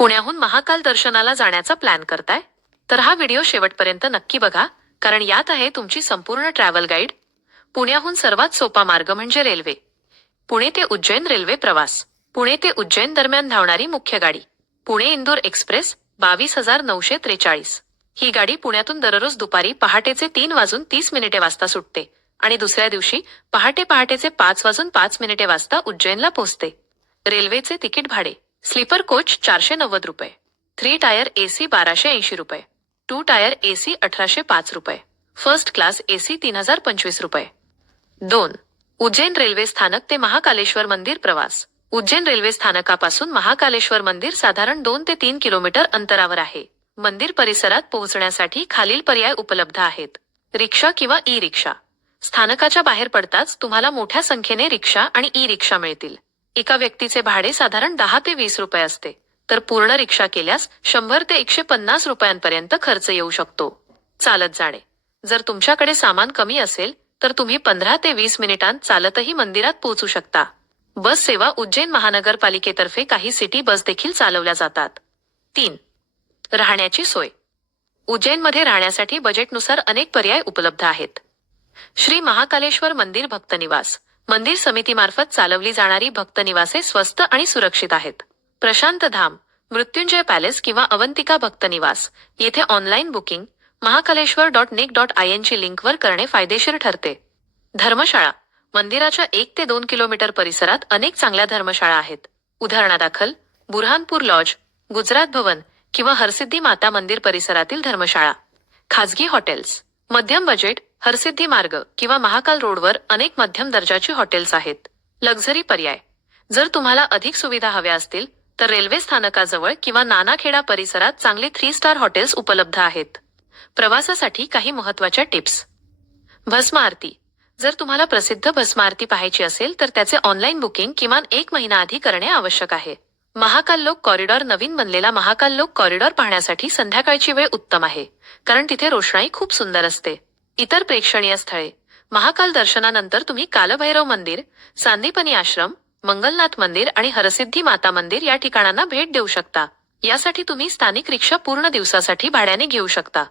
पुण्याहून महाकाल दर्शनाला जाण्याचा प्लॅन करताय तर हा व्हिडिओ शेवटपर्यंत नक्की बघा, कारण यात आहे तुमची संपूर्ण ट्रॅव्हल गाईड. पुण्याहून सर्वात सोपा मार्ग म्हणजे रेल्वे. पुणे ते उज्जैन रेल्वे प्रवास. पुणे ते उज्जैन दरम्यान धावणारी मुख्य गाडी पुणे इंदूर एक्सप्रेस 22,943. ही गाडी पुण्यातून दररोज दुपारी पहाटेचे 3:30 वाजता सुटते आणि दुसऱ्या दिवशी पहाटेचे 5:05 वाजता उज्जैनला पोहोचते. रेल्वेचे तिकीट भाडे: स्लीपर कोच 490 रुपये, 3 टायर एसी 1280 रुपये, 2 टायर एसी 1805 रुपये, फर्स्ट क्लास एसी 3025 रुपये. 2. उज्जैन रेल्वे स्थानक ते महाकालेश्वर मंदिर प्रवास. उज्जैन रेल्वे स्थानकापासून महाकालेश्वर मंदिर साधारण 2 ते 3 किलोमीटर अंतरावर आहे. मंदिर परिसरात पोहोचण्यासाठी खालील पर्याय उपलब्ध आहेत: रिक्षा किंवा ई रिक्षा. स्थानकाच्या बाहेर पडताच तुम्हाला मोठ्या संख्येने रिक्षा आणि ई रिक्षा मिळतील. एका व्यक्तीचे भाडे साधारण 10 ते 20 रुपये असते, तर पूर्ण रिक्षा केल्यास 100 ते 150 रुपयांपर्यंत खर्च येऊ शकतो. चालत जाणे: जर तुमच्याकडे सामान कमी असेल तर तुम्ही 15 ते 20 मिनिटांत चालतही मंदिरात पोहोचू शकता. बस सेवा: उज्जैन महानगरपालिकेतर्फे काही सिटी बस देखील चालवल्या जातात. 3. राहण्याची सोय. उज्जैनमध्ये राहण्यासाठी बजेटनुसार अनेक पर्याय उपलब्ध आहेत. श्री महाकालेश्वर मंदिर भक्तनिवास. मंदिर समितीमार्फत चालवली जाणारी भक्तनिवासे स्वस्त आणि सुरक्षित आहेत. प्रशांत धाम, मृत्युंजय पॅलेस किंवा अवंतिका भक्तनिवास. येथे ऑनलाईन बुकिंग महाकालेश्वर.nic.in ची लिंकवर करणे फायदेशीर ठरते. धर्मशाळा. मंदिराच्या 1 ते 2 किलोमीटर परिसरात अनेक चांगल्या धर्मशाळा आहेत. उदाहरणादाखल बुरहानपूर लॉज, गुजरात भवन किंवा हरसिद्धी माता मंदिर परिसरातील धर्मशाळा. खाजगी हॉटेल्स. मध्यम बजेट, हरसिद्धी मार्ग किंवा महाकाल रोडवर अनेक मध्यम दर्जाची हॉटेल्स आहेत. लक्झरी पर्याय. जर तुम्हाला अधिक सुविधा हव्या असतील तर रेल्वे स्थानकाजवळ किंवा नानाखेडा परिसरात चांगली 3 स्टार हॉटेल्स उपलब्ध आहेत. प्रवासासाठी काही महत्त्वाच्या टिप्स. भस्म आरती. जर तुम्हाला प्रसिद्ध भस्म आरती पाहायची असेल तर त्याचे ऑनलाईन बुकिंग किमान 1 महिना आधी करणे आवश्यक आहे. महाकाल लोक कॉरिडॉर. नवीन बनलेला महाकाल लोक कॉरिडॉर पाहण्यासाठी संध्याकाळची वेळ उत्तम आहे, कारण तिथे रोषणाई खूप सुंदर असते. इतर प्रेक्षणीय स्थळे. महाकाल दर्शनानंतर तुम्ही कालभैरव मंदिर, सांदीपनी आश्रम, मंगलनाथ मंदिर आणि हरसिद्धी माता मंदिर या ठिकाणांना भेट देऊ शकता. यासाठी तुम्ही स्थानिक रिक्षा पूर्ण दिवसासाठी भाड्याने घेऊ शकता.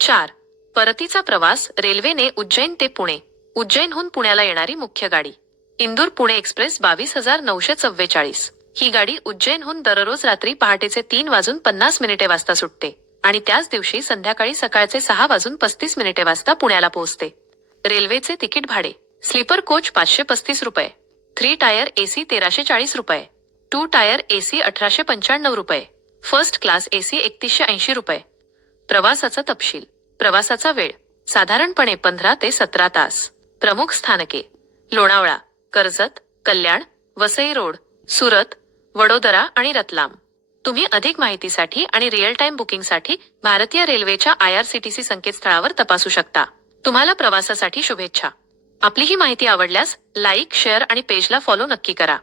4. परतीचा प्रवास. रेल्वेने उज्जैन ते पुणे. उज्जैनहून पुण्याला येणारी मुख्य गाडी इंदूर पुणे एक्सप्रेस 22,944. ही गाडी उज्जैनहून दररोज रात्री पहाटेचे 3:50 वाजता सुटते आणि त्याच दिवशी संध्याकाळी सकाळचे 6:35 वाजता पुण्याला पोहोचते. रेल्वेचे तिकीट भाडे: स्लीपर कोच 535 रुपये, 3 टायर एसी 1340 रुपये, 2 टायर एसी 1895 रुपये, फर्स्ट क्लास एसी 3180 रुपये. प्रवासाचा तपशील. प्रवासाचा वेळ साधारणपणे 15 ते 17 तास. प्रमुख स्थानके: लोणावळा, कर्जत, कल्याण, वसई रोड, सुरत, वडोदरा आणि रतलाम. तुम्ही अधिक माहितीसाठी आणि रिअल टाइम बुकिंगसाठी भारतीय रेल्वेच्या IRCTC संकेतस्थळावर तपासू शकता. तुम्हाला प्रवासासाठी शुभेच्छा. आपली ही माहिती आवडल्यास लाईक, शेअर आणि पेजला फॉलो नक्की करा.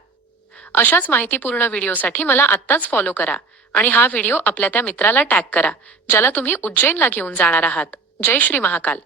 अशाच माहितीपूर्ण व्हिडिओसाठी मला आत्ताच फॉलो करा आणि हा व्हिडिओ आपल्या त्या मित्राला टॅग करा ज्याला तुम्ही उज्जैनला घेऊन जाणार आहात. जय श्री महाकाल.